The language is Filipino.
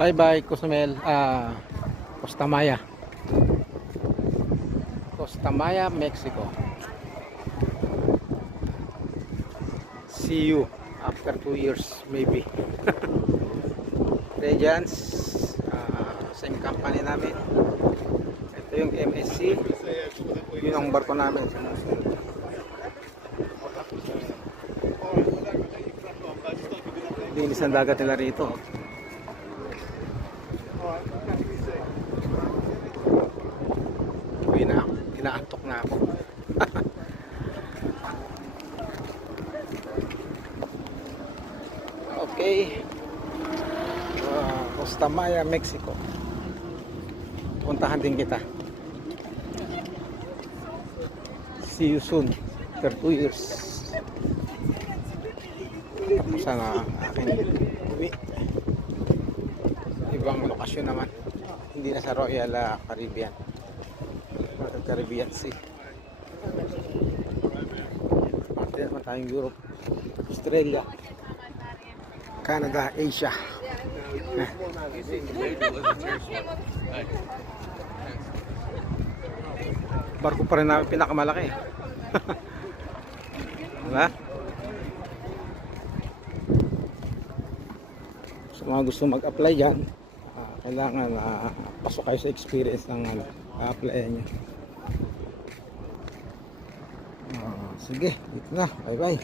Bye bye Cozumel, Costa Maya. Costa Maya, Mexico. See you after 2 years maybe. Regents, same company namin. Ito yung MSC. Yun ang barko namin. Linis ng dagat nila rito. Uwi na ako. Inaantok na ako. Okay. Costa Maya, Mexico. Puntahan din kita. See you soon. After 2 years. Tapos na aking uwi. Ibang lokasyon naman. Hindi na sa Royal Caribbean. Caribbean Sea. Parte naman tayong Europe, Australia, Canada, Asia. Barko pa rin namin pinakamalaki. Diba? So mga gusto mag-apply dyan, kailangan pasok kayo sa experience ng apply nyo. Sige, dito na. Bye bye.